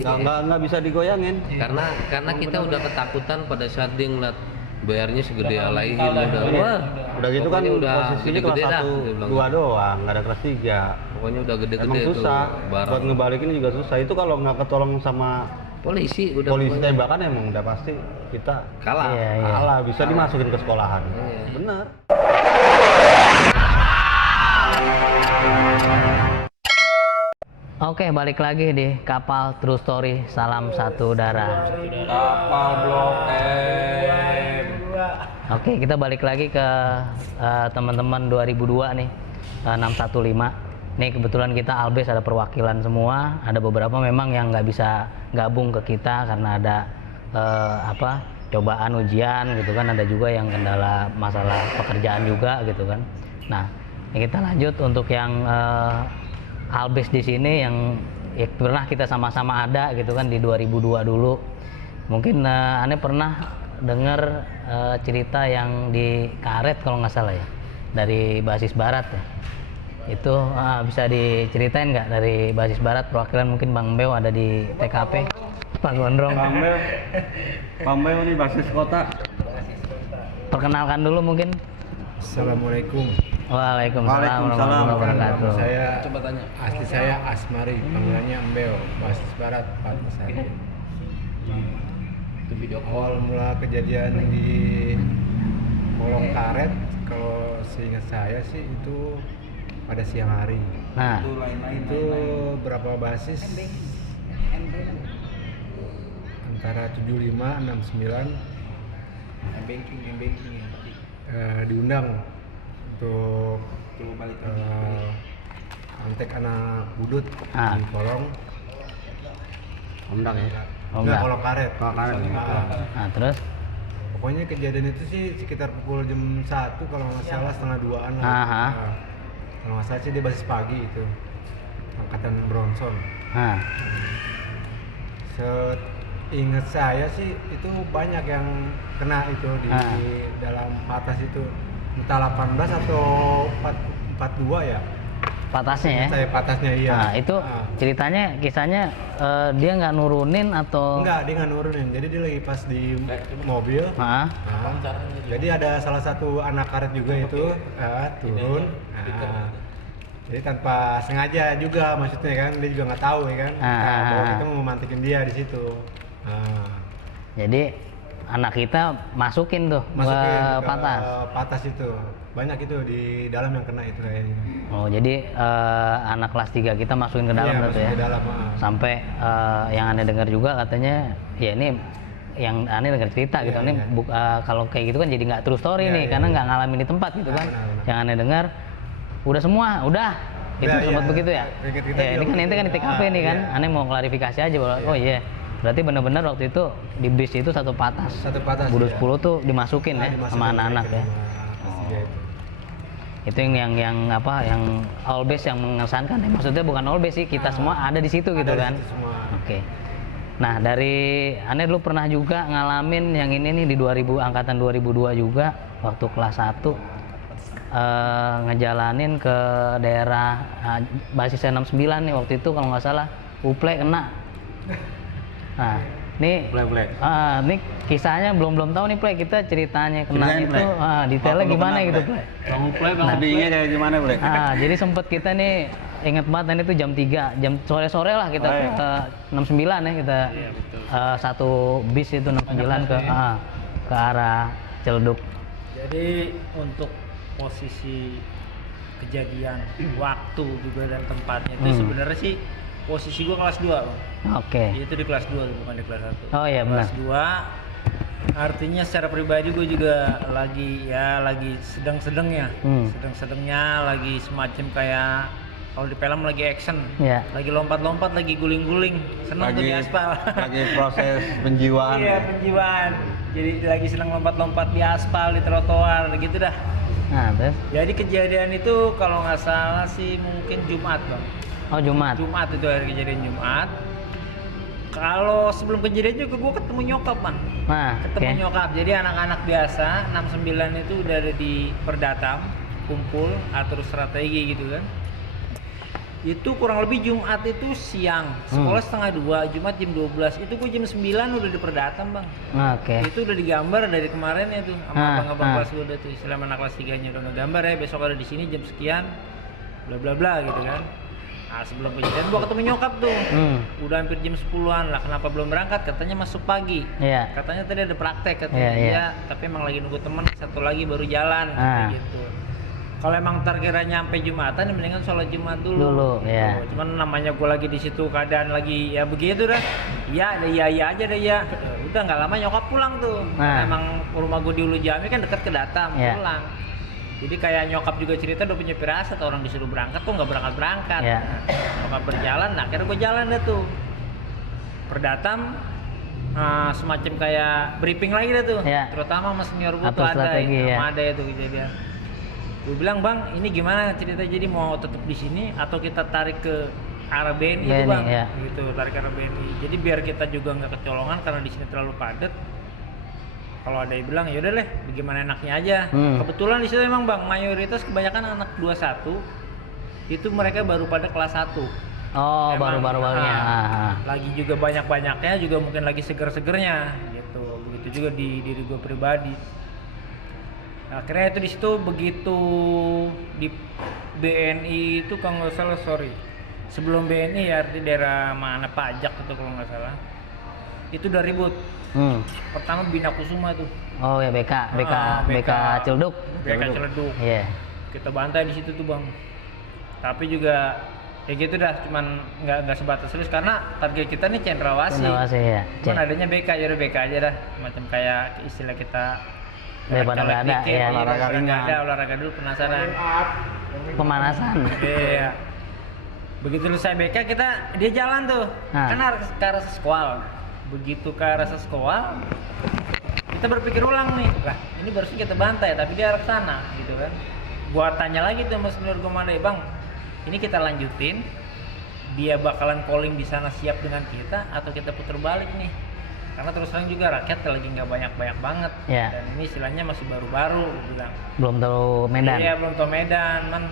Nggak bisa digoyangin. Karena kita udah ketakutan pada saat dia ngeliat bayarnya segede alaihi Udah gitu kan udah posisinya gede-gede kelas dah, 1, dia bilang. 2 doang, nggak ada kelas 3. Pokoknya udah gede-gede Emang susah, tuh barang. buat ngebalikin juga susah. Itu kalau nggak ketolong sama Polisi polisi tembakan emang udah pasti kita kalah. kalah, bisa dimasukin ke sekolahan. Iya. Bener. Oke, balik lagi di Kapal True Story. Salam satu darah. Kapal Blok M. Oke, kita balik lagi ke teman-teman 2002 nih, 615. Nih kebetulan kita Albes ada perwakilan semua. Ada beberapa memang yang nggak bisa gabung ke kita karena ada cobaan ujian gitu kan. Ada juga yang kendala masalah pekerjaan juga gitu kan. Nah, ini kita lanjut untuk yang Albes di sini yang pernah kita sama-sama ada gitu kan di 2002 dulu. Mungkin Ane pernah dengar cerita yang di Karet kalau nggak salah ya, dari Basis Barat ya. Itu bisa diceritain nggak dari Basis Barat, perwakilan mungkin Bang Beo ada di TKP. Pak Gondrong. Bang Beo nih basis kota. Perkenalkan dulu mungkin. Assalamualaikum. Waalaikumsalam warahmatullahi wabarakatuh. Saya Coba tanya. asli saya Asmari, panggilannya Mbeo, Basis Barat, Pak Sari. Itu video Awal mula kejadian di kolong karet, kalau seingat saya sih itu pada siang hari. Nah, Itu berapa basis? Antara 75, 69 banking ya. diundang untuk kontak anak budut di kolong. Omdang ya. Enggak, kolong karet. nah terus? Pokoknya kejadian itu sih sekitar pukul jam 1 kalau nggak salah, setengah 2-an lah. Aha. Kalau nggak salah sih dia basis pagi itu, angkatan Bronson. Nah, Ingat saya sih itu banyak yang kena itu di dalam patas itu, entah 18 atau 42 ya. patasnya ya? Saya patasnya iya. Nah, itu ceritanya, kisahnya dia nggak nurunin atau? Enggak, dia nggak nurunin. Jadi dia lagi pas di mobil. Nah, Jadi ada salah satu anak karet juga itu turun. Jadi tanpa sengaja juga, maksudnya kan dia juga nggak tahu ya kan. Bahwa kita mau memantikin dia di situ. jadi anak kita masukin tuh Masukin ke ke patas. patas itu. Banyak itu di dalam yang kena itu kayaknya. Oh, jadi anak kelas 3 kita masukin ke dalam Iya, tuh masukin ya. ke dalam, Sampai yang Ane dengar juga katanya, ya ini yang Ane dengar cerita gitu. Ini kalau kayak gitu kan jadi nggak true story nih, karena nggak ngalamin di tempat gitu kan. Benar. Yang Ane dengar udah semua, udah. Itu sempat begitu ya? Kita Ya, ini kan begitu. kan di TKP nih kan. Ane mau klarifikasi aja bahwa oh iya. Berarti benar-benar waktu itu di bis itu satu patas. Satu patas. Budut iya. 10 tuh dimasukin ya Dimasukin sama anak-anak ya. Itu yang all base yang mengesankan ya. Maksudnya bukan all base sih, kita semua ada di situ gitu Ada di kan. situ semua. Oke. Nah, dari Ane dulu pernah juga ngalamin yang ini nih di 2000 angkatan 2002 juga waktu kelas 1 ngejalanin ke daerah basis 69 nih waktu itu kalau nggak salah Uple kena. Nah, nih ini kisahnya belum tahu nih Play, kita ceritanya kena Ceritain, itu Play. detailnya gimana Kena, gitu Play. Play. Bang Uplay, Bang sedihnya kayak gimana, Play? Jadi sempet kita nih inget banget, dan itu jam 3, jam sore-sore lah kita ke 69 ya kita satu bis itu 69 ke arah Ciledug. Jadi untuk posisi kejadian, waktu juga dan tempatnya itu sebenarnya sih posisi gua kelas 2, Bang. Oke. Itu di kelas 2 bukan di kelas 1. Oh iya benar. Kelas 2 artinya secara pribadi gue juga lagi sedang-sedangnya. Sedang-sedangnya lagi semacam kayak kalau di film lagi action. Iya. Lagi lompat-lompat, lagi guling-guling. Seneng tuh di aspal. Lagi proses penjiwaan. Iya, penjiwaan. Jadi lagi seneng lompat-lompat di aspal, di trotoar, gitu dah. Nah, terus? Jadi kejadian itu kalau nggak salah sih mungkin Jumat, Bang. Oh, Jumat. Jumat itu hari kejadian Jumat. Kalau sebelum kejadian juga gue ketemu nyokap, Bang. Nah, Ketemu nyokap. Jadi anak-anak biasa 69 itu udah ada di Perdatam, kumpul, atur strategi gitu kan. Itu kurang lebih Jumat itu siang, sekolah setengah 2, Jumat jam 12. Itu gue jam 9 udah di Perdatam bang. Oke. Itu udah digambar dari kemarin ya tuh sama abang-abang ah. kelas gue udah tuh, istilah anak kelas 3-nya udah ngegambar ya, besok ada di sini jam sekian, bla bla bla gitu kan. Nah sebelum kejadian gue ketemu nyokap tuh, udah hampir jam 10-an lah, kenapa belum berangkat? Katanya masuk pagi. Iya. Katanya tadi ada praktek katanya, Iya. tapi emang lagi nunggu temen, satu lagi baru jalan kayak gitu. Kalau emang terkira nyampe Jumatan, mendingan sholat Jumat dulu. ya. Cuman namanya gue lagi di situ keadaan lagi ya begitu dah. Iya aja deh ya. Udah nggak lama nyokap pulang tuh. Karena emang rumah gue di Ulu Jami kan dekat ke Datam, pulang. Jadi kayak nyokap juga cerita udah punya firasat, orang disuruh berangkat tuh nggak berangkat. Nyokap berjalan, nah akhirnya gue jalan deh tuh. Perdatam semacam kayak briefing lagi deh tuh. Terutama sama senior gue tuh ada itu kejadian. Gue bilang bang, ini gimana cerita, jadi mau tetap di sini atau kita tarik ke arah BNI itu bang, gitu, tarik ke arah BNI. Jadi biar kita juga nggak kecolongan karena di sini terlalu padat. Kalau ada yang bilang ya udah deh, bagaimana enaknya aja. Kebetulan di situ emang bang, mayoritas kebanyakan anak 21 itu mereka baru pada kelas 1. Oh, baru-barunya. Lagi juga banyak-banyaknya, juga mungkin lagi seger-segernya gitu. Begitu juga di diri gue pribadi. Nah, akhirnya itu di situ begitu di BNI itu kalau nggak salah sebelum BNI ya di daerah mana pajak itu kalau nggak salah itu udah ribut. Pertama Bina Kusuma tuh. Oh ya BK Ciledug. BK Ciledug. Iya. Kita bantai di situ tuh bang. Tapi juga ya gitu dah, cuman nggak sebatas serius karena target kita nih cendrawasih. Ya. Cuman adanya BK, ya udah BK aja dah, macam kayak istilah kita. Daripada nggak ada ya. Olahraga dulu penasaran. Pemanasan. Iya. Begitu selesai BK dia jalan tuh. Kan ke arah sekolah. Begitu ke arah sekolah, kita berpikir ulang nih. Lah, ini barusan kita bantai tapi dia arah sana gitu kan. Gua tanya lagi tuh sama senior gua mana, "Bang, ini kita lanjutin. Dia bakalan calling di sana siap dengan kita atau kita putar balik nih?" Karena terus terang juga rakyat lagi nggak banyak banget, dan ini istilahnya masih baru-baru, gue bilang. Belum tahu medan. Iya, belum tahu medan, man.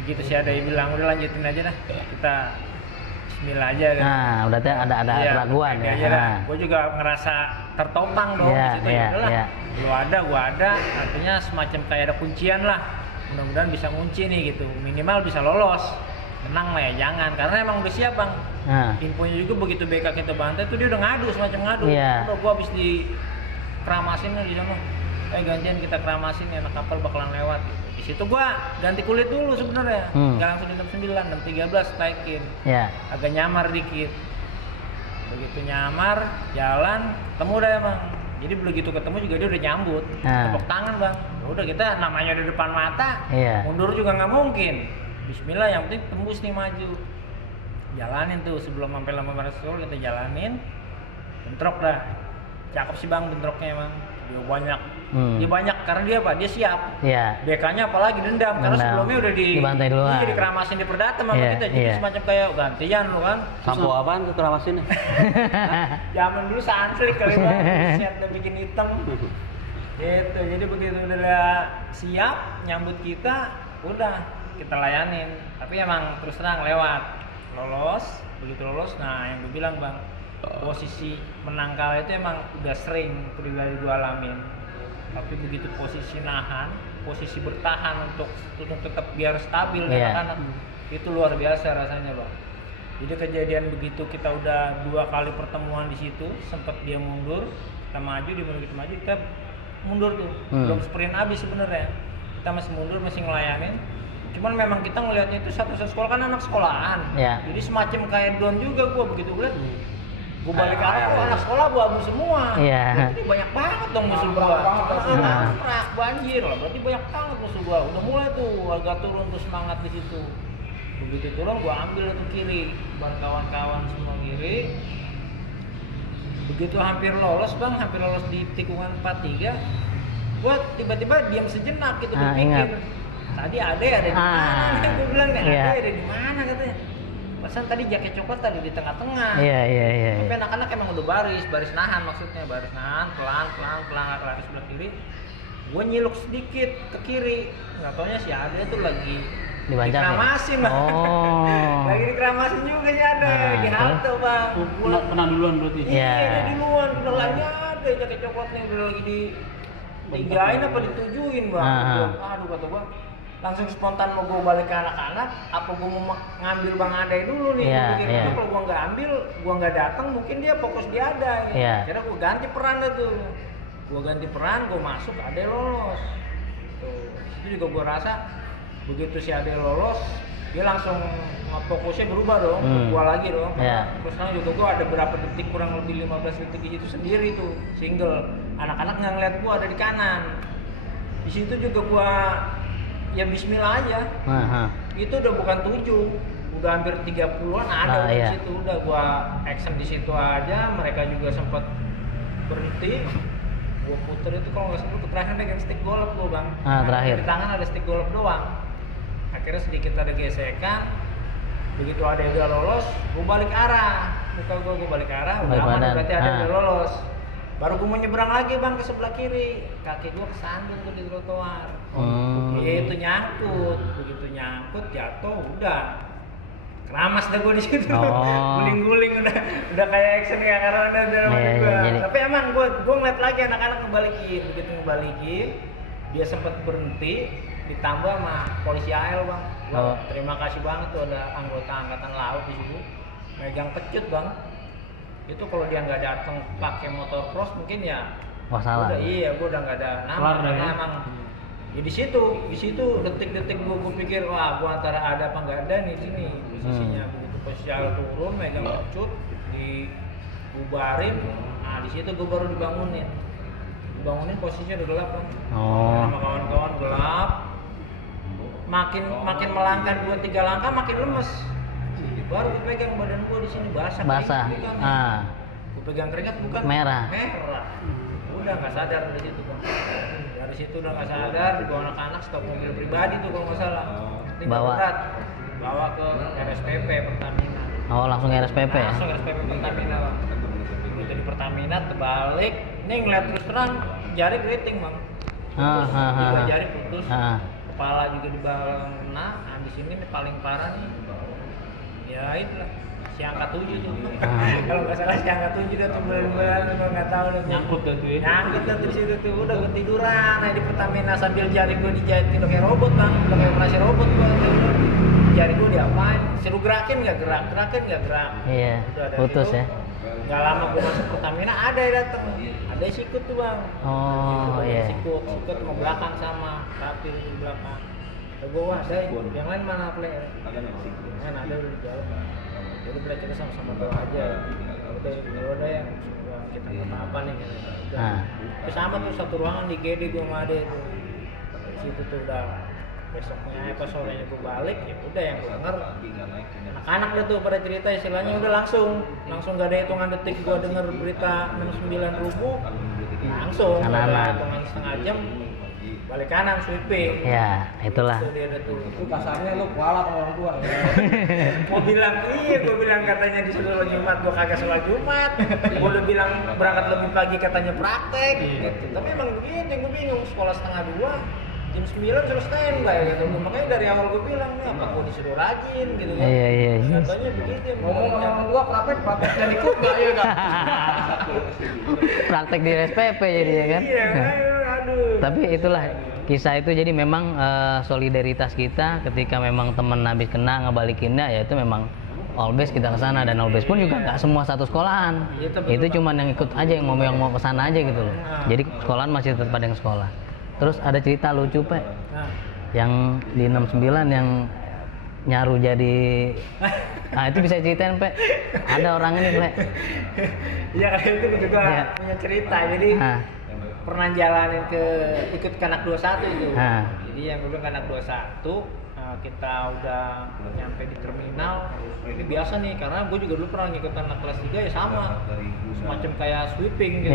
Begitu sih ada yang bilang udah lanjutin aja dah, kita Bismillah aja kan. Nah, berarti ada keraguan ya. Gue juga ngerasa tertopang dong di situ. Udahlah, lu ada, gua ada, artinya semacam kayak ada kuncian lah. Mudah-mudahan bisa ngunci nih gitu, minimal bisa lolos. Tenang lah ya, jangan, karena emang udah siap bang. Infonya juga begitu BK kita bantai tuh dia udah ngadu, semacam ngadu. Udah gua habis dikeramasin di sana. Gantian kita keramasin, anak kapal bakalan lewat gitu. Di situ gua ganti kulit dulu sebenarnya. Enggak langsung di 69, 13 naikin. Agak nyamar dikit. Begitu nyamar, jalan, ketemu dah emang. Jadi begitu ketemu juga dia udah nyambut, tepuk tangan bang. Udah kita namanya di depan mata, mundur juga nggak mungkin. Bismillah, yang penting tembus nih maju. Jalanin tuh sebelum sampai Lampu Merah Solo kita jalanin. Bentrok dah. Cakep sih bang bentroknya emang. Dia banyak. Dia banyak karena dia apa? Dia siap. BK-nya apalagi dendam karena sebelumnya udah dibantai duluan. Dia dikeramasin di Perdatam sama kita. Jadi semacam kayak gantian lu kan. Sampo apaan tuh keramasinnya? Zaman dulu sanslik kali bang. Siap udah bikin hitam. Gitu. Jadi begitu udah siap nyambut kita, udah kita layanin, tapi emang terus terang lolos, begitu lolos, nah yang gue bilang bang, posisi menangkal itu emang udah sering pribadi gue alamin, tapi begitu posisi nahan, posisi bertahan untuk tetap biar stabil anak-anak, itu luar biasa rasanya bang. Jadi kejadian begitu kita udah 2 kali pertemuan di situ, sempat dia mundur, kita maju, kita maju, kita mundur tuh, belum sprint abis sebenarnya, kita masih mundur, masih ngelayanin. Cuman memang kita ngelihatnya itu satu sekolah kan anak sekolahan, jadi semacam kayak down juga gua begitu gue lihat, gua balik ke anak sekolah gua abu semua, berarti banyak banget dong musuh gua, anak banjir lah, berarti banyak banget musuh gua, udah mulai tuh agak turun tuh semangat di situ, begitu turun gua ambil tuh kiri, kawan-kawan semua kiri, begitu hampir lolos bang, hampir lolos di tikungan 43, gua tiba-tiba diam sejenak gitu berpikir. Tadi ada di mana nih, gue bilang nih ada di mana katanya. Pasan tadi jaket coklat tadi di tengah-tengah. Tapi anak-anak emang udah baris nahan maksudnya, baris nahan pelan lari sebelah kiri. Gue nyiluk sedikit ke kiri, nggak taunya si Ade tuh lagi Dibancak ya? Dikeramasin bang. Oh. Lagi dikeramasin juga nya ada, Nah, lagi halte bang. Pernah duluan berarti. Iya. Iya, dia duluan, kendalanya ada jaket coklatnya udah lagi digain apa ditujuin bang. Aduh kata gua, langsung spontan mau gua balik ke anak-anak, apa gua mau ngambil Bang Adai dulu nih? Iya, Gua pikir iya. kalau gua nggak ambil, gua nggak datang, mungkin dia fokus di Adai. Iya. Akhirnya gua ganti peran dah tuh. Gua ganti peran, gua masuk, Adai lolos. Tuh, itu juga gua rasa begitu si Adai lolos, dia langsung fokusnya berubah dong, ke gua lagi dong. Iya. Terus sekarang juga gua ada berapa detik, kurang lebih 15 detik di situ sendiri tuh, single. Anak-anak nggak ngeliat gua ada di kanan. Di situ juga gua ya bismillah aja. Itu udah bukan 7, udah hampir 30-an ada udah iya. di situ. Udah gua action di situ aja, mereka juga sempat berhenti. Gua puter itu kalau nggak salah terakhir megang stick golf gua bang. Terakhir. Di tangan ada stick golf doang. Akhirnya sedikit ada gesekan. Begitu ada yang udah lolos, gua balik arah. Gua balik arah, udah Balik aman badan. berarti ada yang udah lolos. Baru gua mau nyebrang lagi bang ke sebelah kiri, kaki gua kesandung tuh di trotoar. Begitu nyangkut, jatuh udah keramas dah gua di situ. Guling-guling udah kayak action ya karena udah Iya, gua. jadi- Tapi emang gua ngeliat lagi anak-anak ngebalikin, begitu ngebalikin dia sempat berhenti ditambah sama polisi AL bang. Wah, terima kasih banget tuh ada anggota angkatan laut di situ megang pecut bang. Itu kalau dia nggak datang pakai motor cross mungkin ya Wah salah. udah, iya gua udah nggak ada nama karena emang ya di situ detik-detik gua pikir wah gua antara ada apa nggak ada nih di sini posisinya. Begitu posisi AL turun megang pecut dibubarin, nah di situ gua baru dibangunin posisinya udah gelap bang. Sama kawan-kawan gelap, makin melangkah 2-3 langkah makin lemes. Baru gue pegang badan gue di sini basah. Gue pegang keringat bukan Merah. Udah nggak sadar dari situ bang. Dari situ udah nggak sadar. Gue anak-anak stop mobil pribadi tuh kalau nggak salah. Bawa ke RSPP Pertamina. Langsung RSPP ya? Langsung RSPP Pertamina bang. Begitu di Pertamina terbalik. Ini ngeliat terus terang jari keriting bang. Juga jari putus. Kepala juga di bawah kena. Nah di sini nih paling parah nih. Ya itulah si angka 7 tuh. Kalau nggak salah si angka 7 dah tuh bulan-bulan nggak tahu dah. Nyangkut dah tuh ya. Nyangkut dah tuh di situ tuh udah gue tiduran nah di Pertamina sambil jari gue dijahit udah kayak robot bang, udah kayak operasi robot gue. Jari gue diapain? Suruh gerakin nggak gerak. Iya. Putus ya. Nggak lama gue masuk Pertamina ada yang dateng, ada yang sikut tuh bang. Iya. Sikut mau belakang sama rapi di belakang. Gue wah ada yang lain mana play? Kan ada udah di jalan. Jadi play kita sama-sama doa aja. Udah kalau ada yang kita nggak apa nih. Terus sama tuh satu ruangan di GD gue nggak ada itu. Di situ tuh udah besoknya sorenya gue balik ya udah yang gue denger anak-anak udah tuh pada cerita istilahnya udah langsung nggak ada hitungan detik gue denger berita 69 rubuh langsung Anak-anak. hitungan setengah jam balik kanan sweeping. Ya, itulah. Itu dia ada tuh. Itu kasarnya lu kualat sama orang tua. Mau bilang gue bilang katanya disuruh Jumat, gue kagak sholat Jumat. Gue udah bilang berangkat lebih pagi katanya praktek. Gitu. Tapi emang begitu, gue bingung sekolah setengah 2, jam 9 suruh standby gitu. Makanya dari awal gue bilang nih apa gue disuruh rajin gitu kan. Iya. Katanya begitu. Ngomong sama gua praktek jadi ikut enggak ya kan? Praktek di SPP jadinya kan. Iya, aduh. Tapi itulah kisah itu jadi memang solidaritas kita ketika memang temen habis kena ngebalikinnya ya itu memang always kita ke sana dan always pun juga nggak semua satu sekolahan. Itu cuman yang ikut aja yang mau ke sana aja gitu loh. Jadi sekolahan masih tetap ada yang sekolah. Terus ada cerita lucu Pe. Yang di 69 yang nyaru jadi itu bisa ceritain Pe. Ada orang ini Pe. Iya kayak itu juga punya cerita. Jadi pernah jalanin ikut ke anak 21 itu. Jadi yang dulu ke anak 21 kita udah nyampe di terminal. Ini biasa nih karena gue juga dulu pernah ngikut anak kelas 3 ya sama. Semacam kayak sweeping gitu.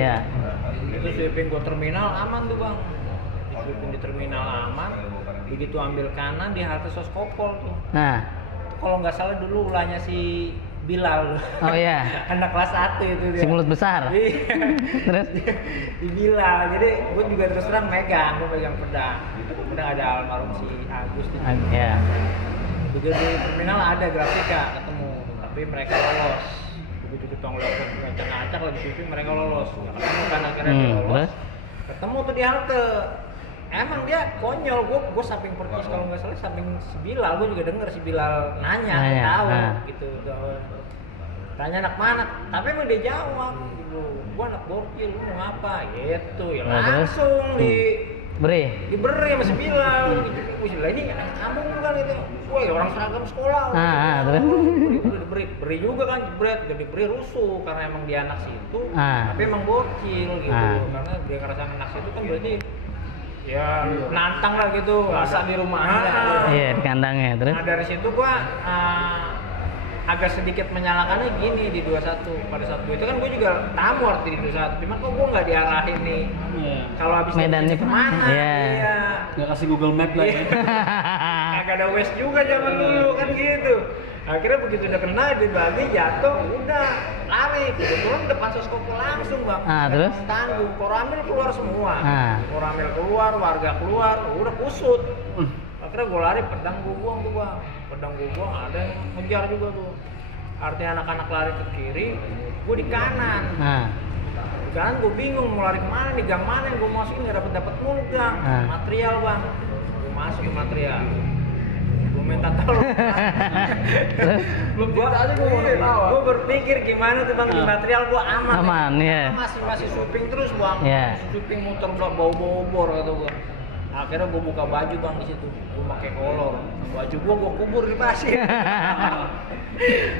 Itu sweeping gue terminal aman tuh bang. Sweeping di terminal aman. Begitu ambil kanan di halte Soskopol tuh. Itu kalau nggak salah dulu ulahnya si Bilal. Oh iya. Anak kelas 1 itu dia. Si mulut besar. Iya. Terus Di Bilal. Jadi gue juga terus terang gue pegang pedang. Pedang ada almarhum si Agus di ya. juga di terminal ada grafika ketemu, tapi mereka lolos. Begitu kita ngeliat ngacak-ngacak lagi syuting mereka lolos. Ya ketemu kan akhirnya dia lolos. Terus? Ketemu tuh di halte. Emang dia konyol, gue samping persis kalau nggak salah samping si Bilal, gue juga denger si Bilal nanya. Tahu gitu. Tanya anak mana, tapi emang dia jawab gitu. Gue anak Borkil, lu mau ngapa? Gitu ya langsung diberi sama si Bilal gitu. Wih, ini anak kampung kan gitu. Woi, orang seragam sekolah. Terus Diberi juga kan jebret, jadi diberi rusuh karena emang dia anak situ. Tapi emang Borkil gitu. Karena dia ngerasa anak situ kan berarti ya nantang lah gitu. Rasa di rumahnya. Iya, di kandangnya. Terus Nah, dari situ gua agak sedikit menyalakannya gini di 21. Pada saat itu kan gue juga tamu arti di 21. Cuman kok gue nggak diarahin nih. Kalau habis medannya kemana? Iya. Nggak kasih Google Map lah ya. Kagak ada Waze juga zaman dulu kan gitu. Akhirnya begitu udah kena dibagi jatuh, udah lari. Kebetulan depan soskop langsung bang. Terus tanggung. Koramil keluar semua. Koramil keluar, warga keluar, udah kusut. Akhirnya gue lari, pedang gue buang tuh bang. Pedang gue buang, ada yang ngejar juga tuh. Artinya anak-anak lari ke kiri, gue di kanan. Di kanan gue bingung mau lari kemana nih, gang mana yang gue masukin nggak dapet mulu gang. Material bang, gue masuk ke material. Gue minta tolong. Gue berpikir gimana tuh bang di material gue aman. Aman ya. Masih syuting terus bang. Syuting muter bau bor atau gue. Akhirnya gue buka baju bang di situ, gue pakai kolor, baju gue kubur di pasir.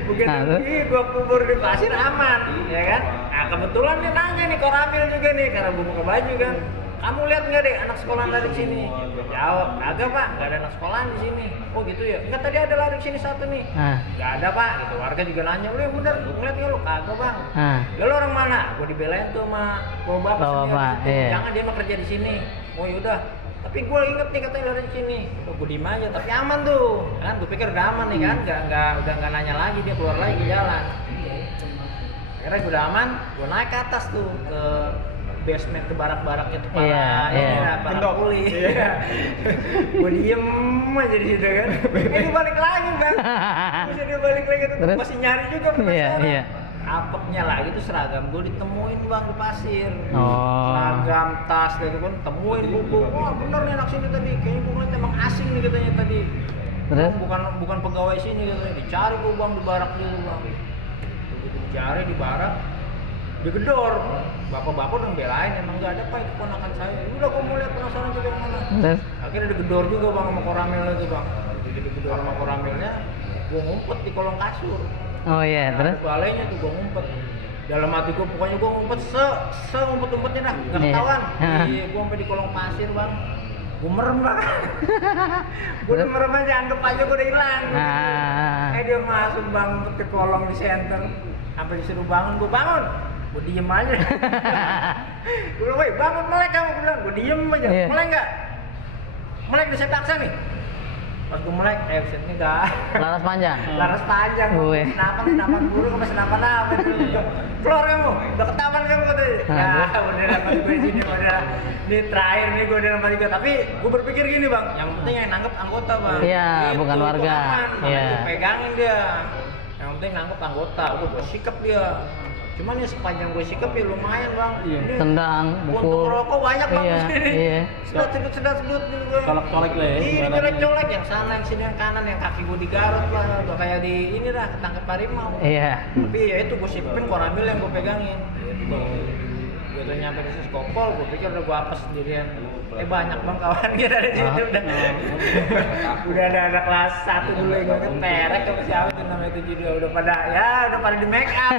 Begitu gue kubur di pasir aman, ya kan? Nah kebetulan dia nanya nih Koramil juga nih, karena gue buka baju kan. Kamu lihat nggak deh anak sekolah lari di sini? Gue jawab, kagak pak, nggak ada anak sekolah di sini. Oh gitu ya? Enggak, tadi ada lari di sini satu nih. Nggak ada pak. Gitu warga juga nanya, lu yang bener, ngeliat nggak lu? Kagak bang. Lalu orang mana? Gue dibelain tuh sama bapak sendiri. Jangan dia mau kerja di sini. Oh yaudah. Tapi gue inget nih katanya lari di sini. Gue diem aja, tapi aman tuh. Kan gue pikir udah aman nih kan, udah nggak nanya lagi, dia keluar lagi ke jalan. Akhirnya gue udah aman, gue naik ke atas tuh ke basement ke barak-baraknya tuh para puli. Gue diem aja di situ kan. Dia balik lagi kan. Terus dia balik lagi tuh masih nyari juga penasaran. Apeknya lagi tuh seragam gue ditemuin bang di pasir. Seragam, tas, gitu kan, temuin buku. Wah bener nih anak sini tadi, kayaknya gue ngeliat emang asing nih katanya tadi. Bukan pegawai sini katanya. Dicari gue bang di barak dulu bang. Begitu dicari di barak, digedor. Bapak-bapak udah belain, emang gak ada pak itu ponakan saya. Udah gue mau lihat penasaran juga yang mana. Akhirnya digedor juga bang sama Koramil itu bang. Jadi digedor sama Koramilnya, gue ngumpet di kolong kasur. Terus? Ada balainya tuh gue ngumpet. Dalam hati gue pokoknya gue ngumpet ngumpet-ngumpetnya dah, nggak ketahuan. Iya, gue sampai di kolong pasir bang. Gue merem bang. Gue udah merem aja, anggap aja gue udah hilang. Dia masuk bang ke kolong di center. Sampai disuruh bangun, gue bangun. Gue diem aja. Gue bilang, woi bangun melek kamu. Gue bilang, gue diem aja. Melek nggak? Melek udah saya paksa nih. Pas gue melek, setnya enggak. Laras panjang. Senapan burung sama senapan apa itu. Keluar kamu, udah ketahuan kamu katanya. Ya udah dapat gue sini, udah. Ini terakhir nih gue udah dapat juga. Tapi gue berpikir gini bang, yang penting yang nangkep anggota bang. Iya, bukan warga. Iya. Pegangin dia. Yang penting nangkep anggota, gue sikap dia. Cuman ya sepanjang gue sikap ya lumayan bang. Tendang, untuk rokok banyak bang di sini. Sedot gitu. Colek-colek lah ya. Iya, colek-colek yang sana, yang sini, yang kanan, yang kaki gue digarut lah. Udah kayak di ini lah, ketangkep harimau. Tapi ya itu gue sipin Koramil yang gue pegangin. Gue tuh nyampe ke Siskopol, gue pikir udah gue apes sendirian. Banyak bang kawan kita dari situ udah ada kelas 1 dulu yang gue perek sama siapa tuh namanya itu juga udah pada di make up.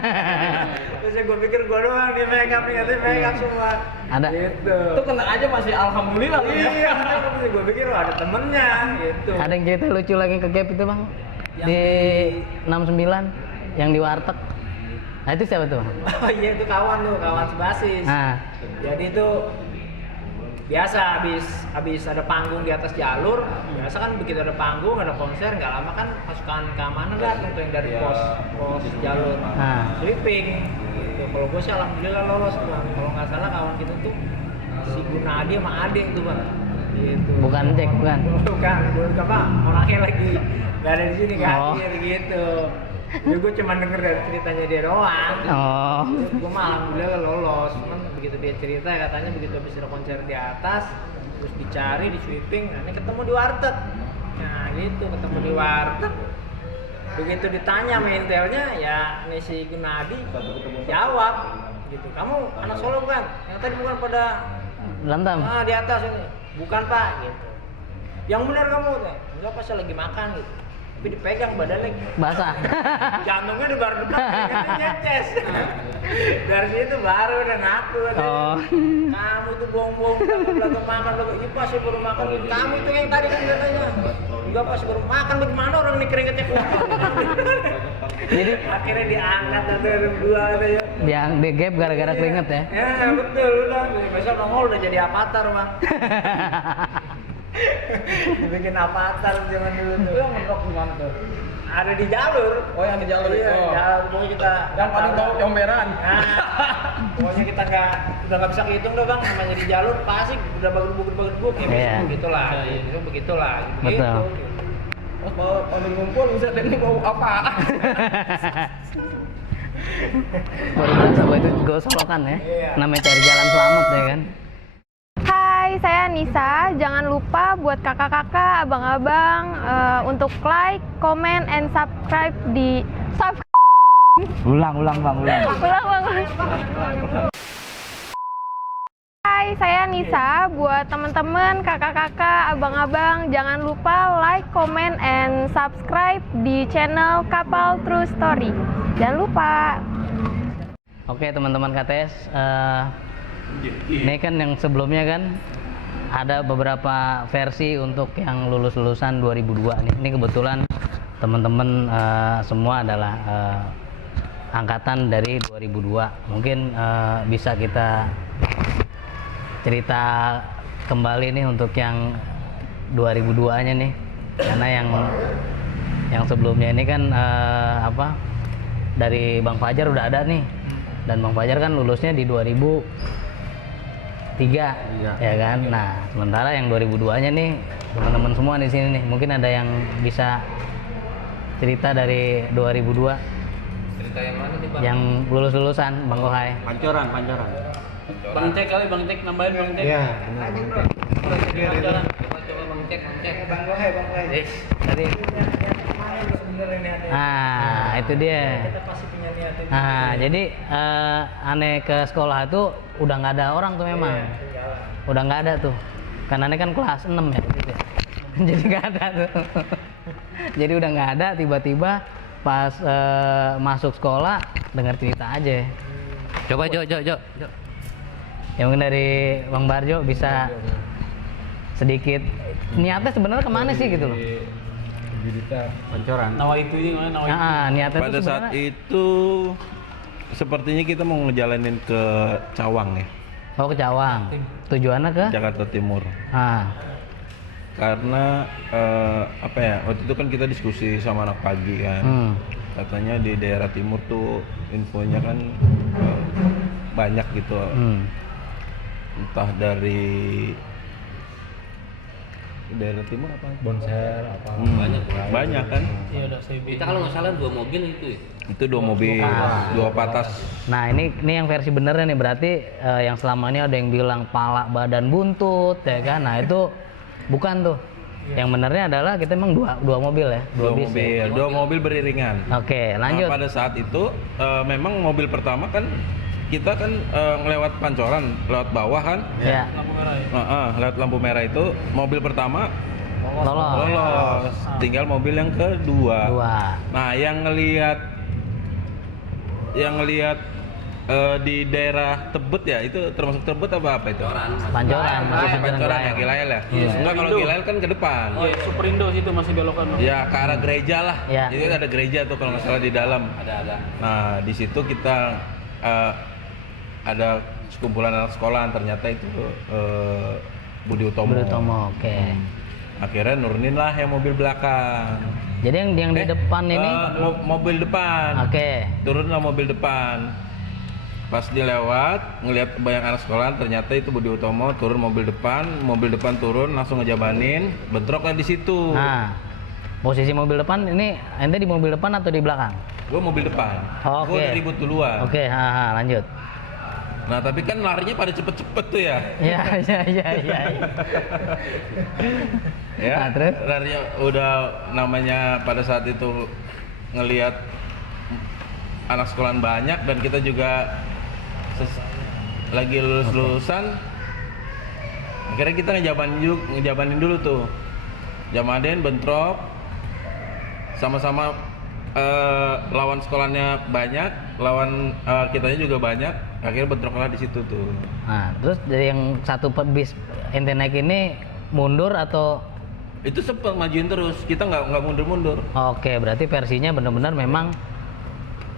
Terus gue pikir gue doang di make up nih, katanya make up semua. Ada. Gitu. Itu kena aja masih alhamdulillah ya. Iya, gue pikir ada temennya gitu. Ada yang cerita lucu lagi ke Gap itu bang, di 69 yang di warteg. Nah itu siapa tuh bang? Oh iya itu kawan sebasis. Jadi itu biasa habis ada panggung di atas jalur, biasa kan begitu ada panggung, ada konser, nggak lama kan pasukan keamanan datang tuh yang dari pos jalur sweeping gitu. Kalau gue sih alhamdulillah lolos tuh Bang. Kalau nggak salah kawan kita tuh si Gunadi sama Adek tuh Bang gitu. Bukan Jack, bukan apa, orangnya lagi nggak ada di sini kan gitu. Jadi gue cuma denger dari ceritanya dia doang. Gue mah alhamdulillah lolos. Cuman begitu dia cerita katanya begitu habis ada konser di atas, terus dicari di sweeping, ini ketemu di warteg. Nah gitu, ketemu di warteg. Begitu ditanya sama intelnya, ya ini si Gunadi jawab gitu. Kamu anak Solo bukan? Yang tadi bukan pada berantem? Di atas ini. Bukan Pak gitu. Yang benar kamu teh. Enggak pas lagi makan gitu. Tapi dipegang badannya basah. Jantungnya di baru depan nyeces. Dari situ baru udah ngaku. Kamu tuh bohong-bohong belum makan belum. Iya pas baru makan. Kamu tuh yang tadi kan katanya. Enggak pas baru makan bagaimana orang nih keringetnya keluar. Jadi akhirnya diangkat ada dua katanya. Yang di gap gara-gara keringet ya? Ya betul udah. Besok nongol udah jadi avatar Bang. Bikin avatar zaman dulu tuh. Yang mentok gimana tuh? Ada di jalur. Oh yang di jalur itu. Jalur pokoknya kita. Yang paling tahu comberan. Pokoknya kita udah nggak bisa ngitung dah Bang, namanya di jalur pasti udah bagus ya begitulah. Itu begitulah. Betul. Terus kalau ngumpul bisa dengar bau apa? Baru berasa bahwa itu gosolokan ya. Namanya cari jalan selamat ya kan. Hai, saya Nisa. Jangan lupa buat kakak-kakak, abang-abang untuk like, comment, and subscribe di Ulang Bang. Hai, saya Nisa. Buat teman-teman, kakak-kakak, abang-abang, jangan lupa like, comment, and subscribe di channel Kapal True Story. Jangan lupa. Oke teman-teman KTS, ini kan yang sebelumnya kan ada beberapa versi untuk yang lulusan 2002 nih. Ini kebetulan teman-teman semua adalah angkatan dari 2002. Mungkin bisa kita cerita kembali nih untuk yang 2002-nya nih, karena yang sebelumnya ini kan dari Bang Fajar udah ada nih, dan Bang Fajar kan lulusnya di 2003 ya kan. Nah sementara yang 2002-nya nih teman-teman semua di sini nih, mungkin ada yang bisa cerita dari 2002. Cerita yang mana nih Bang? Yang lulusan Bang Kohai. Pancoran. Bang Cek kali, Bang Cek nambahin Bang Cek. Iya. Pancoran. Coba Bang Cek. Bang Gohe. Tadi. Itu dia. Kita pasti punya niat itu. Jadi aneh ke sekolah itu udah nggak ada orang tuh memang. Udah nggak ada tuh. Kan aneh kan kelas 6 ya. Jadi nggak ada tuh. Jadi udah nggak ada, tiba-tiba pas masuk sekolah dengar cerita aja. Coba Jo. Ya mungkin dari Bang Barjo bisa sedikit niatnya sebenarnya kemana sih gitu loh? Pancoran. Nawa itu gimana? Niatnya Pada tuh saat sebenarnya. itu sepertinya kita mau ngejalanin ke Cawang ya, Oh ke Cawang. Tujuannya ke? Jakarta Timur. Karena waktu itu kan kita diskusi sama anak pagi kan. Katanya di daerah timur tuh infonya kan banyak gitu. Entah dari daerah timur apa? Bonser apa? Banyak kan? Iya udah saya Kita kalau nggak salah 2 mobil itu ya. Itu 2 mobil, 2 patas. Nah ini yang versi benernya nih, berarti yang selama ini ada yang bilang pala badan buntut ya kan. Nah itu bukan tuh. Yang benernya adalah kita emang dua mobil ya, Dua mobil beriringan. Oke, lanjut. Nah, pada saat itu memang mobil pertama kan kita kan ngelewat Pancoran, lewat bawah kan. Ya. lampu merah ya. Lewat lampu merah itu mobil pertama Lolos. Tinggal mobil yang kedua. Dua. Nah, yang ngelihat di daerah Tebet ya, itu termasuk Tebet apa itu? Pancoran. Masih Pancoran ya, Gilael ya? Enggak, kalau Gilael kan ke depan. Oh iya, Superindo situ masih belokan. Ya, ke arah gereja lah. Ya. Itu ada gereja tuh kalau nggak salah di dalam. Ada. Nah, di situ kita ada sekumpulan anak sekolah, ternyata itu Budi Utomo. Oke. Akhirnya nurunin lah yang mobil belakang. Jadi yang di depan ini mobil depan. Oke. Turunlah mobil depan. Pas dia lewat, ngelihat banyak anak sekolah, ternyata itu Budi Utomo. Turun mobil depan turun, langsung ngejabanin, bentroklah di situ. Nah, posisi mobil depan ini, ente di mobil depan atau di belakang? Gue mobil depan. Oh, Gue oke. udah ribut duluan. Oke, lanjut. Nah tapi kan larinya pada cepet-cepet tuh ya. Iya. Ya. Nah, terus? Larinya udah namanya pada saat itu ngelihat anak sekolahan banyak dan kita juga lagi lulus-lulusan. Akhirnya kita ngejabanin dulu tuh. Jamaden bentrok sama-sama lawan sekolahnya banyak, lawan kitanya juga banyak. Akhirnya bentroklah di situ tuh. Nah, terus dari yang satu bis ente naik ini mundur atau? Itu sempet majuin terus, kita nggak mundur-mundur. Oke, berarti versinya benar-benar memang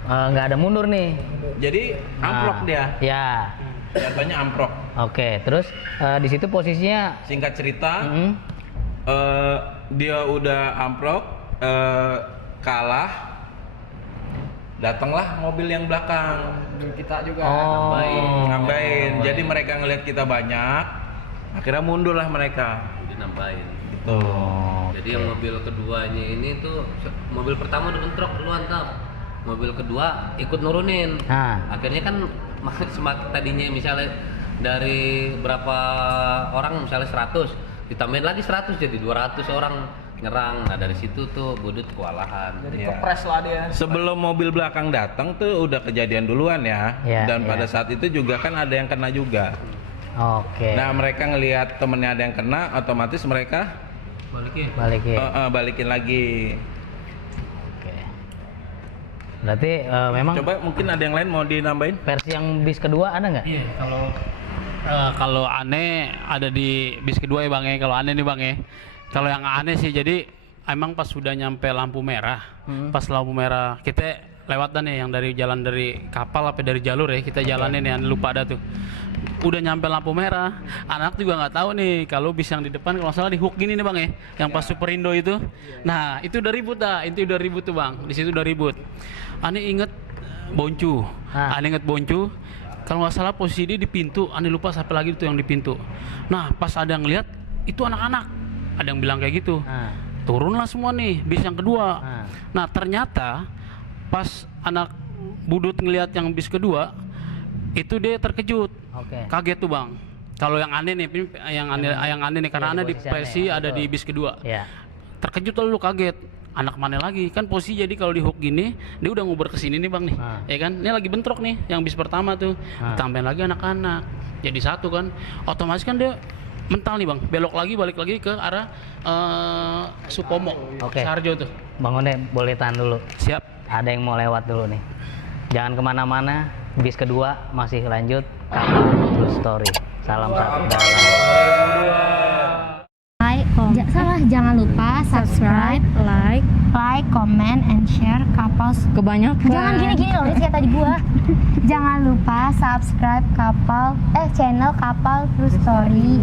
nggak ada mundur nih. Jadi amplok dia. Ya. Jatuhnya amplok. Oke, terus di situ posisinya Singkat cerita, dia udah amplok, kalah. Datanglah mobil yang belakang. Kita juga Nambahin. Jadi mereka ngelihat kita banyak, akhirnya mundurlah mereka. Udah nambahin. Gitu. Jadi yang mobil keduanya ini tuh, mobil pertama udah bentrok duluan tau. Mobil kedua ikut nurunin. Akhirnya kan semakin tadinya misalnya dari berapa orang misalnya 100, ditambahin lagi 100 jadi 200 orang nyerang. Nah dari situ tuh Budut kewalahan. Jadi kepres lah dia. Sebelum mobil belakang datang tuh udah kejadian duluan ya. Dan pada saat itu juga kan ada yang kena juga. Oke. Nah mereka ngelihat temennya ada yang kena, otomatis mereka balikin lagi. Oke. Berarti memang. Coba mungkin ada yang lain mau dinambahin? Versi yang bis kedua ada nggak? Iya, kalau aneh ada di bis kedua ya Bang ya. Kalau aneh nih Bang ya. Kalau yang aneh sih jadi emang pas sudah nyampe lampu merah, pas lampu merah kita lewat dan nih yang dari jalan dari kapal apa dari jalur ya kita jalanin ya, lupa ada tuh. Udah nyampe lampu merah, anak juga nggak tahu nih kalau bis yang di depan kalau nggak salah di hook gini nih Bang ya, yang pas Superindo itu. Nah itu udah ribut tuh Bang, di situ udah ribut. Aneh inget Boncu, kalau nggak salah posisi dia di pintu, aneh lupa siapa lagi tuh yang di pintu. Nah pas ada yang lihat itu anak-anak, ada yang bilang kayak gitu. Turunlah semua nih bis yang kedua. Nah ternyata pas anak Budut ngelihat yang bis kedua itu dia terkejut, kaget tuh Bang. Kalau yang aneh nih, yang aneh nih karena aneh di versi ada di bis kedua. Terkejut lalu kaget. Anak mana lagi kan posisi jadi kalau di hook gini dia udah nguber ke sini nih Bang nih. Ya kan? Ini lagi bentrok nih yang bis pertama tuh. Tambahin lagi anak-anak. Jadi satu kan. Otomatis kan dia mental nih Bang, balik lagi ke arah Supomo, Sarjo tuh. Bang Onde boleh tahan dulu. Siap. Ada yang mau lewat dulu nih. Jangan kemana-mana. Bis kedua masih lanjut. Kapal True Story. Salam satu dalam. Jangan lupa subscribe, like, comment, and share Kapal. Kebanyakan. Jangan gini-gini loh, ini kayak tadi gua. Jangan lupa subscribe channel Kapal True Story.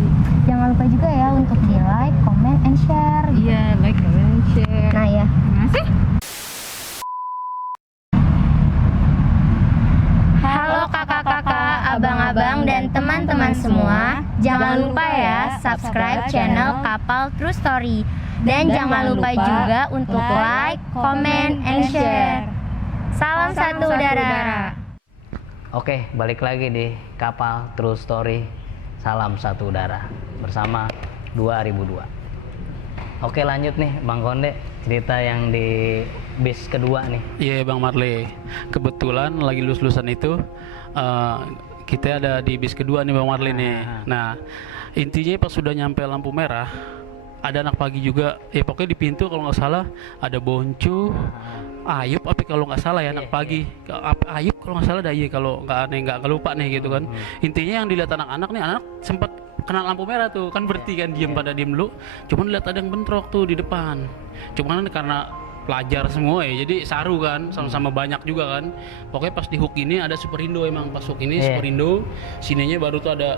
Jangan lupa juga ya untuk di like, comment, and share. Iya, like, comment, share. Nah ya. Masih? Halo kakak-kakak, abang-abang, dan teman-teman semua. Jangan lupa ya subscribe channel Kapal True Story. Dan jangan lupa juga untuk like, comment, and share. Salam satu udara. Oke, balik lagi di Kapal True Story. Salam satu udara bersama 2002. Oke, lanjut nih Bang Konde, cerita yang di bis kedua nih. Iya Bang Marley, kebetulan lagi lulus-lulusan itu kita ada di bis kedua nih Bang Marley nih. Nah intinya pas sudah nyampe lampu merah ada anak pagi juga, ya pokoknya di pintu kalau nggak salah ada Boncu, Ayub tapi kalau nggak salah ya anak pagi. Ayub kalau nggak salah ada, iya kalau nggak aneh nggak lupa nih gitu kan. Intinya yang dilihat anak-anak nih, anak sempat kena lampu merah tuh kan, berhenti kan, diem pada diem dulu. Cuman lihat ada yang bentrok tuh di depan. Cuman karena pelajar semua ya, jadi saru kan, sama-sama banyak juga kan. Pokoknya pas di hook ini ada Superindo, emang pas hook ini Superindo, sininya baru tuh ada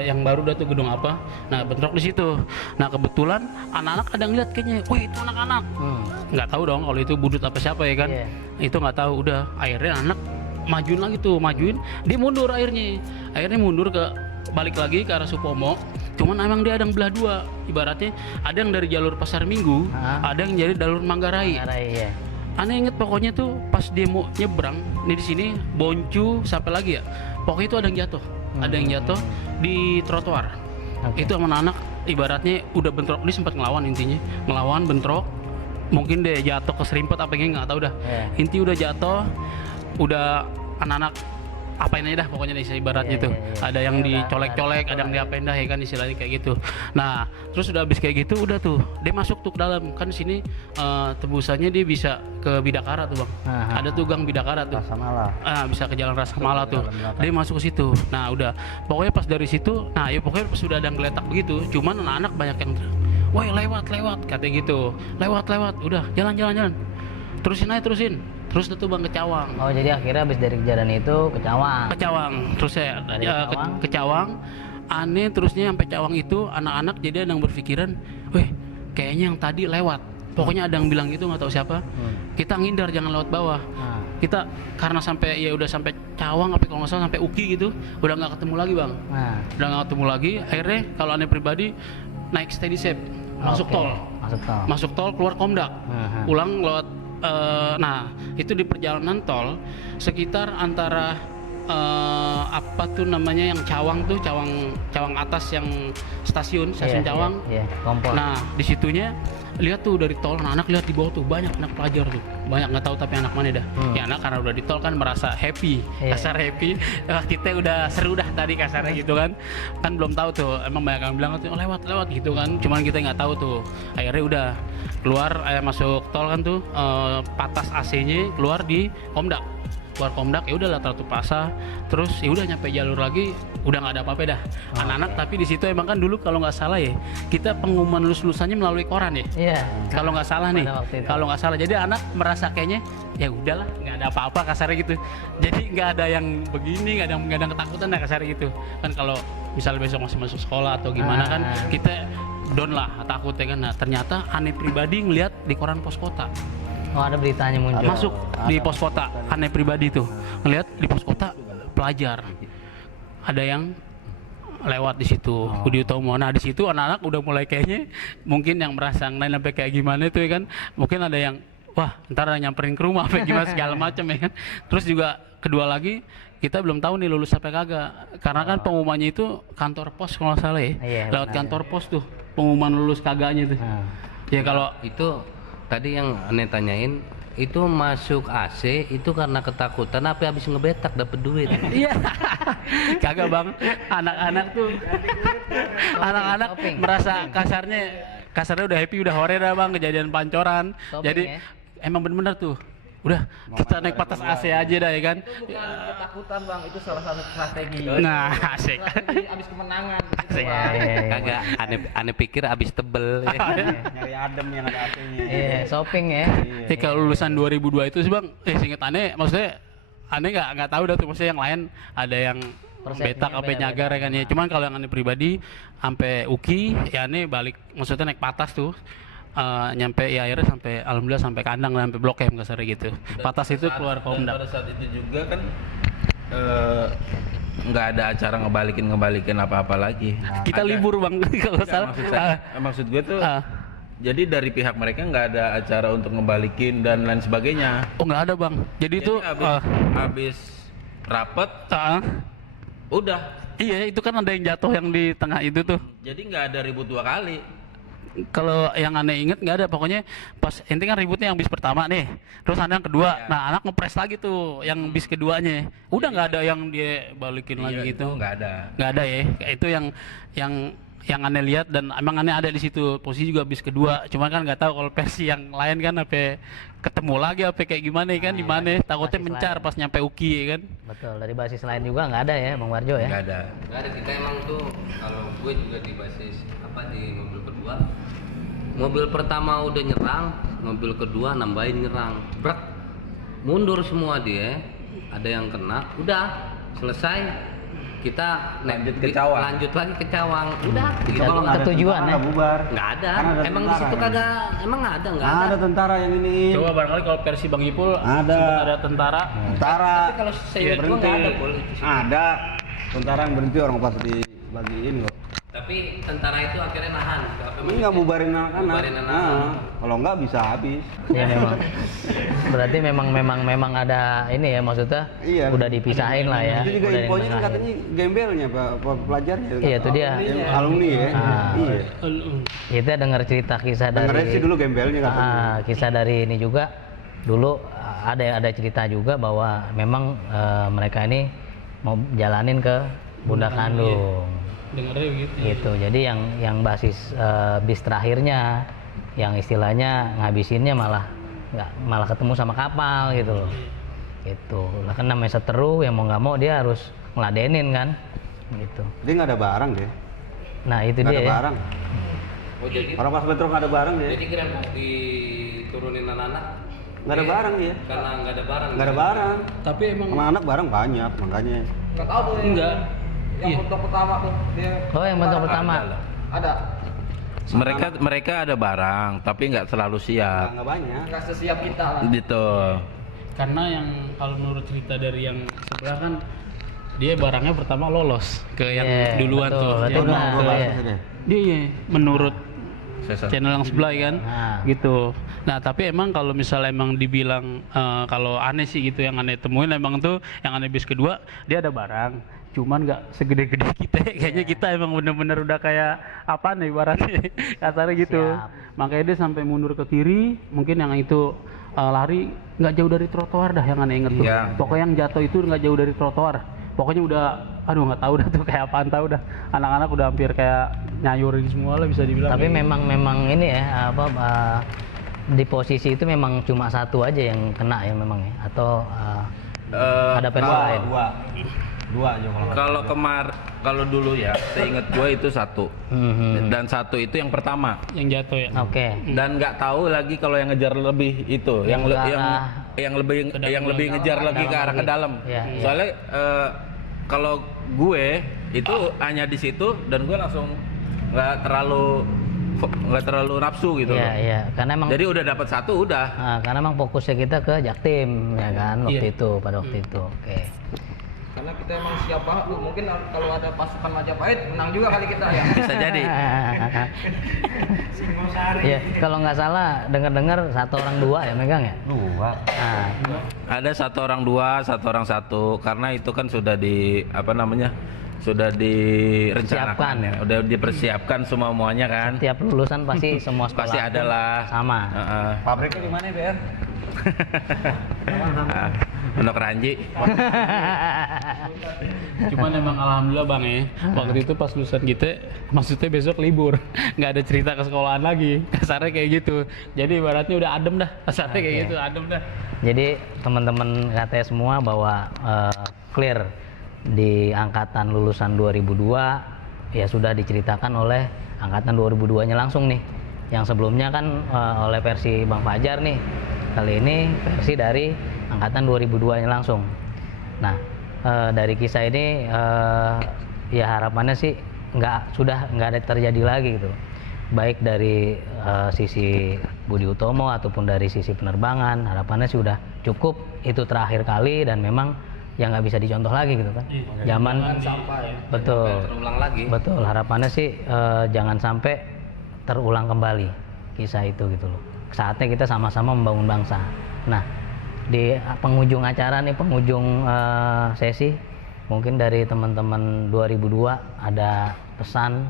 yang baru udah tuh gedung apa. Nah bentrok di situ. Nah kebetulan anak-anak ada ngeliat kayaknya, wih itu anak-anak. Nggak tahu dong kalau itu budut apa siapa ya kan. Itu nggak tahu. Udah akhirnya anak majuin lagi tuh, dia mundur akhirnya mundur balik lagi ke arah Supomo. Cuman emang dia ada yang belah dua, ibaratnya ada yang dari jalur Pasar Minggu, ada yang dari jalur Manggarai. Aneh inget pokoknya tuh pas dia mau nyebrang nih di sini Boncu sampai lagi ya, pokoknya itu ada yang jatuh di trotoar. Itu sama anak ibaratnya udah bentrok, dia sempat ngelawan, intinya ngelawan bentrok, mungkin dia jatuh keserimpet apa nggak tahu dah. Inti udah jatuh, udah anak-anak apain aja dah pokoknya nih ibaratnya tuh. Ada yang dicolek-colek, ada yang diapain dah ya kan, istilahnya kayak gitu. Nah terus udah habis kayak gitu udah tuh dia masuk tuh ke dalam kan, sini tembusannya dia bisa ke Bidakara tuh bang. Ada tuh gang Bidakara tuh, bisa ke jalan Rasa Mala tuh, dia masuk ke situ. Nah udah pokoknya pas dari situ, nah ya pokoknya pas sudah ada yang geletak begitu, cuman anak-anak banyak yang woi lewat katanya gitu, lewat udah jalan terusin terus tuh bang ke Cawang. Oh jadi akhirnya habis dari kejadian itu ke Cawang terus saya ke Cawang. Aneh terusnya sampai Cawang itu anak-anak jadi ada yang berpikiran, weh kayaknya yang tadi lewat, pokoknya ada yang bilang gitu, nggak tahu siapa. Kita ngindar jangan lewat bawah. Kita karena sampai udah sampai Cawang tapi kalau nggak salah sampai Uki gitu udah nggak ketemu lagi bang. Udah nggak ketemu lagi, akhirnya kalau aneh pribadi naik steady shape masuk tol keluar Komdak, pulang lewat nah itu di perjalanan tol sekitar antara apa tuh namanya yang Cawang tuh, Cawang atas yang stasiun Cawang. Nah di situnya lihat tuh dari tol, anak lihat di bawah tuh banyak anak pelajar tuh, banyak nggak tahu tapi anak mana dah. Ya anak karena udah di tol kan merasa happy, kasar happy. Kita udah seru dah tadi kasarnya gitu kan belum tahu tuh, emang banyak yang bilang tuh lewat gitu kan, cuman kita nggak tahu tuh. Akhirnya udah keluar masuk tol kan tuh, patas AC-nya keluar di Komdak. Ya udah Latar Tupasa, terus ya udah nyampe jalur lagi udah nggak ada apa-apa dah. Anak-anak tapi di situ emang kan dulu kalau nggak salah ya kita pengumuman lulusannya melalui koran ya. Kalau nggak salah nih, jadi anak merasa kayaknya ya udahlah nggak ada apa-apa kasarnya gitu. Jadi nggak ada yang begini, nggak ada ketakutan dah kasarnya gitu. Kan kalau misalnya besok masih masuk sekolah atau gimana kan kita down lah takut ya kan. Nah ternyata aneh pribadi ngeliat di koran Pos Kota. Oh ada beritanya muncul. Masuk di Pos Kota, aneh pribadi tuh ngeliat di Pos Kota pelajar. Ada yang lewat di situ, Budi Utomo. Nah di situ anak-anak udah mulai kayaknya mungkin yang merasa ngelain sampai kayak gimana itu ya kan. Mungkin ada yang wah ntar nyamperin ke rumah apa gimana segala macam ya kan. Terus juga kedua lagi kita belum tahu nih lulus sampai kagak, karena kan pengumumannya itu kantor pos kalau nggak salah ya. Lewat kantor pos tuh pengumuman lulus kagaknya tuh. Ya kalau itu tadi yang aneh tanyain itu masuk AC itu karena ketakutan apa habis ngebetak dapet duit? Iya. Kagak bang, anak-anak tuh merasa kasarnya udah happy, udah hore dah bang kejadian pancoran. Jadi emang bener-bener tuh udah kita naik patas AC aja dah ya kan. Itu bukan ketakutan bang, itu salah satu strategi. Nah asik. Abis kemenangan. Asik. Kagak aneh pikir abis tebel. Nyari adem yang ada AC-nya. Shopping ya. Kalau lulusan 2002 itu sih bang, seinget aneh, maksudnya aneh nggak tahu dah tuh, maksudnya yang lain ada yang betak apa nyagar ya kan ya. Cuman kalau yang aneh pribadi sampai UKI ya aneh balik, maksudnya naik patas tuh. Nyampe ya akhirnya sampai alhamdulillah sampai kandang, sampai Blok M kasarnya gitu. Patas itu keluar Komdak. Pada saat itu juga kan nggak ada acara ngebalikin apa-apa lagi. Kita libur bang kalau salah. Maksud gue tuh jadi dari pihak mereka nggak ada acara untuk ngebalikin dan lain sebagainya. Oh nggak ada bang. Jadi itu habis rapet udah. Iya itu kan ada yang jatuh yang di tengah itu tuh. Jadi nggak ada ribut 2 kali. Kalau yang aneh inget nggak ada, pokoknya pas intinya kan ributnya yang bis pertama nih, terus ada yang kedua, nah anak ngepres lagi tuh yang bis keduanya, udah nggak ada yang dia balikin lagi gitu, nggak ada ya, itu yang aneh lihat dan emang aneh ada di situ, posisi juga bis kedua, cuman kan nggak tahu kalau versi yang lain kan apa ketemu lagi apa kayak gimana kan di mana, takutnya mencar pas nyampe UKI ya kan. Betul, dari basis lain juga nggak ada ya Bang Warjo ya. Nggak ada kita emang tuh, kalau gue juga di basis apa di mobil kedua, mobil pertama udah nyerang mobil kedua nambahin nyerang, brak, mundur semua dia, ada yang kena, udah selesai. Kita lanjut ke Cawang. Lanjut lagi ke Cawang. Udah, gitu. Kalau nggak ada tujuan ya? bubar. Nggak ada. Kan Emang di situ kagak, emang nggak ada, nggak ada. Ada tentara yang ini. Coba barangkali kalau versi Bang Ipul Ada. sempat ada tentara. Tentara. Tapi kalau saya gua nggak ada boleh. Ada. Tentara yang berhenti orang pas dibagiin kok. Tapi tentara itu akhirnya nahan. Ini nggak bubarin anak-anak. Bubarin anak-anak. Kalau nggak bisa habis. Ya memang. Berarti memang ada ini ya maksudnya. Iya. Udah dipisahin lah ya. Itu juga Udah infonya kan dipisahin. katanya gembelnya Pak pelajarnya. Iya, itu dia. Yang alumni ya. Iya. Kita dengar cerita kisah dari. Dengarnya sih dulu gembelnya katanya. Kisah dari ini juga dulu ada cerita juga bahwa memang mereka ini mau jalanin ke Bunda Kandung. Dengarnya begitu. Gitu. Jadi yang basis bis terakhirnya yang istilahnya ngabisinnya malah ketemu sama kapal gitu loh. Gitu. Lah kan namanya seteru yang mau nggak mau dia harus ngeladenin kan. Gitu. Dia nggak ada barang deh. Nah, itu Nggak dia. ada barang. Oh jadi, Orang pas bentrok nggak ada barang ya. jadi kira mau diturunin anak-anak. Nggak ada barang dia. Karena nggak ada barang. Nggak ada barang. Tapi emang Sama anak barang banyak makanya. Nggak tahu tuh enggak. yang bentuk pertama tuh dia Oh, yang bentuk pertama. ada. Mereka ada barang, tapi nggak selalu siap. Nggak banyak. Nggak sesiap kita lah. Gitu. Karena yang kalau menurut cerita dari yang sebelah kan dia barangnya pertama lolos ke yang Iya, duluan betul, tuh. betul, Yang benar. Gua bahas Iya. maksudnya. dia iya, menurut Sesat. channel yang sebelah kan Nah. gitu. Nah tapi emang kalau misalnya emang dibilang kalau aneh sih gitu yang aneh temuin emang tuh yang aneh bis kedua dia ada barang cuman nggak segede-gede kita kayaknya kita emang bener-bener udah kayak apa nih ibaratnya kasarnya gitu. Siap. Makanya dia sampai mundur ke kiri mungkin yang itu lari nggak jauh dari trotoar dah yang aneh inget tuh. Iya. Pokoknya yang jatuh itu nggak jauh dari trotoar. Pokoknya udah, aduh nggak tahu dah tuh kayak apaan tahu dah. Anak-anak udah hampir kayak nyayurin semua lah bisa dibilang. Tapi kayak gitu. memang ini ya di posisi itu memang cuma satu aja yang kena ya memang ya atau ada versi lain. Dua aja kalau. Kalau dulu ya, seingat gue itu satu. Dan satu itu yang pertama. yang jatuh ya. Oke. Dan nggak tahu lagi kalau yang ngejar lebih itu, Yang ke arah- yang lebih ngejar lagi ke arah ke dalam. Iya. Soalnya kalau gue itu hanya di situ dan gue langsung nggak terlalu nafsu gitu. Iya, loh. iya. Karena emang Jadi udah dapat satu udah. karena emang fokusnya kita ke Jaktim ya kan waktu Iya. itu pada waktu itu. Oke. Karena kita emang siap banget tuh. Mungkin kalau ada pasukan Majapahit menang juga kali kita ya. Bisa jadi. Iya, kalau nggak salah dengar-dengar satu orang dua ya megang ya. Dua. Nah, Ada satu orang dua, satu orang satu. Karena itu kan sudah sudah direncanakan ya, udah dipersiapkan semuanya kan. tiap lulusan pasti semua sekolah Pasti ada lah. sama. Heeh. Pabriknya di mana BR? Pondok Ranji. Cuman emang alhamdulillah bang ya, waktu itu pas lulusan kita, maksudnya besok libur, nggak ada cerita ke sekolahan lagi, kasarnya kayak gitu. Jadi ibaratnya udah adem dah, kasarnya kayak Oke. gitu, adem dah. Jadi teman-teman katanya semua bahwa clear di angkatan lulusan 2002 ya sudah diceritakan oleh angkatan 2002-nya langsung nih. Yang sebelumnya kan oleh versi Bang Fajar nih. Kali ini versi dari angkatan 2002-nya langsung. Nah, dari kisah ini ya harapannya sih nggak ada terjadi lagi gitu. Baik dari sisi Budi Utomo ataupun dari sisi penerbangan, harapannya sih udah cukup itu terakhir kali dan memang ya nggak bisa dicontoh lagi gitu kan. Zaman betul. Terulang lagi. Betul, harapannya sih jangan sampai terulang kembali kisah itu gitu loh. Saatnya kita sama-sama membangun bangsa. Nah, di penghujung acara nih, penghujung sesi, mungkin dari teman-teman 2002 ada pesan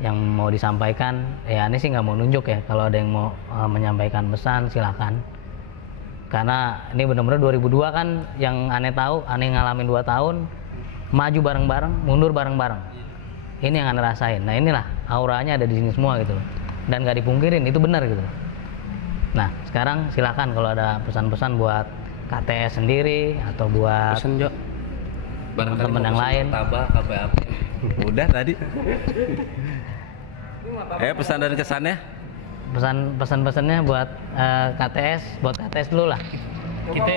yang mau disampaikan. Ya, ini sih nggak mau nunjuk ya. Kalau ada yang mau menyampaikan pesan, silakan. Karena ini benar-benar 2002 kan yang aneh tahu, aneh ngalamin 2 tahun, maju bareng-bareng, mundur bareng-bareng. Ini yang aneh rasain. Nah inilah auranya ada di sini semua gitu. Dan nggak dipungkirin itu benar gitu. Nah sekarang silakan kalau ada pesan-pesan buat KTS sendiri atau buat Pesen Jo. teman-teman yang lain. Tabah, KPAP. Udah tadi. Pesan dan kesannya. pesan-pesannya buat buat KTS dulu lah. Kita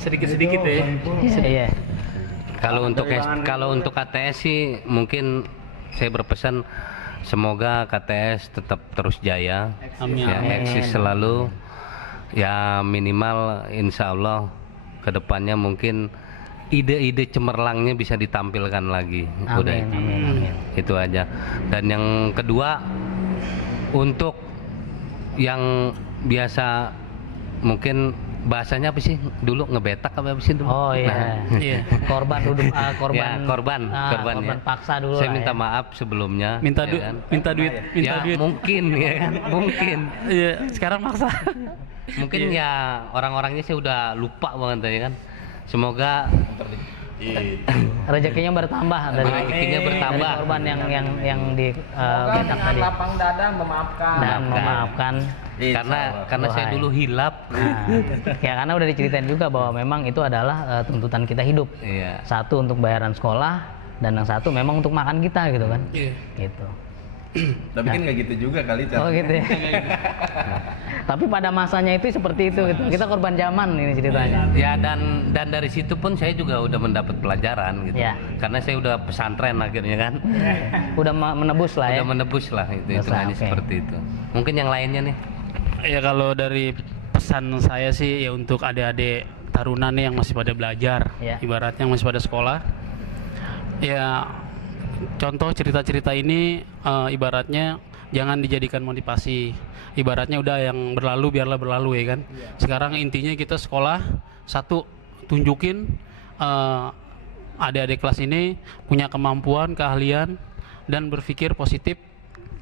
sedikit-sedikit ya. Iya. Kalau untuk KTS sih mungkin saya berpesan semoga KTS tetap terus jaya, Amin. ya, eksis selalu, ya minimal insya Allah kedepannya mungkin ide-ide cemerlangnya bisa ditampilkan lagi. Udah Amin. itu aja. Dan yang kedua, untuk yang biasa mungkin bahasanya apa sih dulu, ngebetak apa sih dulu? Oh iya. Iya. Korban korban paksa dulu. Saya lah, minta ya. maaf sebelumnya, Minta ya duit, kan? minta duit. Mungkin ya kan, mungkin. Iya, sekarang maksa. Mungkin ya orang-orangnya sih udah lupa banget tadi kan. Semoga Rezekinya bertambah rezekinya bertambah. dari korban yang di betak dengan tadi. lapang dada memaafkan. Dan memaafkan. karena saya dulu hilap. Nah, ya karena udah diceritain juga bahwa memang itu adalah tuntutan kita hidup. Iya. Satu untuk bayaran sekolah dan yang satu memang untuk makan kita gitu kan. Iya. Gitu. Tapi kan nggak gitu juga kali, Cat. Oh gitu ya. Tapi pada masanya itu seperti itu gitu. Kita korban zaman ini ceritanya. Ya dan dari situ pun saya juga udah mendapat pelajaran gitu. Ya. Karena saya udah pesantren akhirnya kan. Udah menebus lah ya. Udah menebus lah itu Dosa, hitungannya oke. seperti itu. Mungkin yang lainnya nih. Ya kalau dari pesan saya sih ya untuk adik-adik taruna nih yang masih pada belajar, Ya. ibaratnya yang masih pada sekolah. Ya contoh cerita-cerita ini ibaratnya jangan dijadikan motivasi. Ibaratnya udah yang berlalu biarlah berlalu ya kan. Sekarang intinya kita sekolah, satu tunjukin adik-adik kelas ini punya kemampuan, keahlian dan berpikir positif.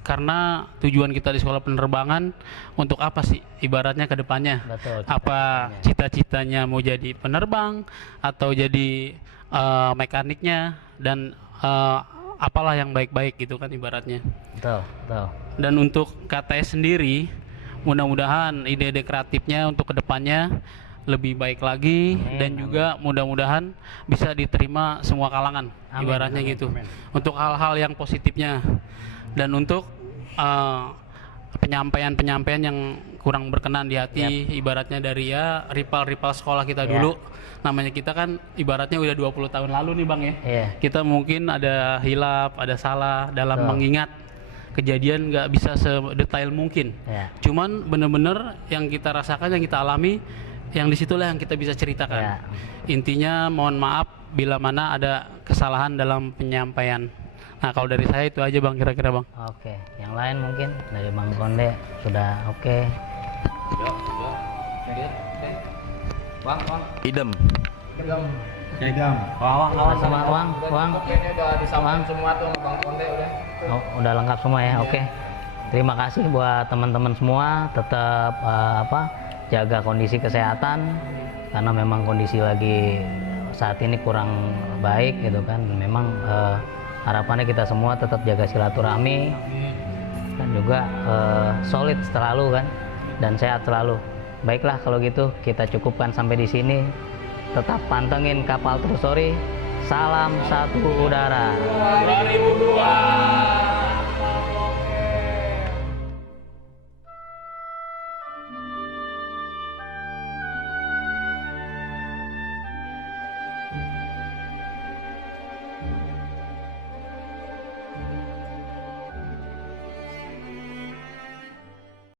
Karena tujuan kita di sekolah penerbangan untuk apa sih ibaratnya ke depannya? Betul, Apa cita-citanya mau jadi penerbang atau jadi mekaniknya dan apalah yang baik-baik gitu kan ibaratnya. Betul. Dan untuk KTS sendiri mudah-mudahan ide-ide kreatifnya untuk kedepannya lebih baik lagi. Dan juga mudah-mudahan bisa diterima semua kalangan. Ibaratnya gitu. Untuk hal-hal yang positifnya. Dan untuk penyampaian-penyampaian yang kurang berkenan di hati, ibaratnya dari ya rival-rival sekolah kita dulu. Namanya kita kan ibaratnya udah 20 tahun lalu nih Bang ya. Iya. Kita mungkin ada hilap, ada salah dalam mengingat kejadian, nggak bisa sedetail mungkin. Ya. Cuman bener-bener yang kita rasakan, yang kita alami, yang disitulah yang kita bisa ceritakan. Ya. Intinya mohon maaf bila mana ada kesalahan dalam penyampaian. Nah kalau dari saya itu aja Bang, kira-kira Bang. Oke, yang lain mungkin dari Bang Konde sudah oke. Bang. Idem. Sama uang. Ini udah disamain semua tuh sama Bang Konde udah. Oh, udah lengkap semua ya. Oke. Terima kasih buat teman-teman semua. Tetap jaga kondisi kesehatan karena memang kondisi lagi saat ini kurang baik gitu kan. Memang harapannya kita semua tetap jaga silaturahmi dan juga solid selalu kan dan sehat selalu. Baiklah kalau gitu kita cukupkan sampai di sini. Tetap pantengin Kapal True Story. Salam satu udara. 2002.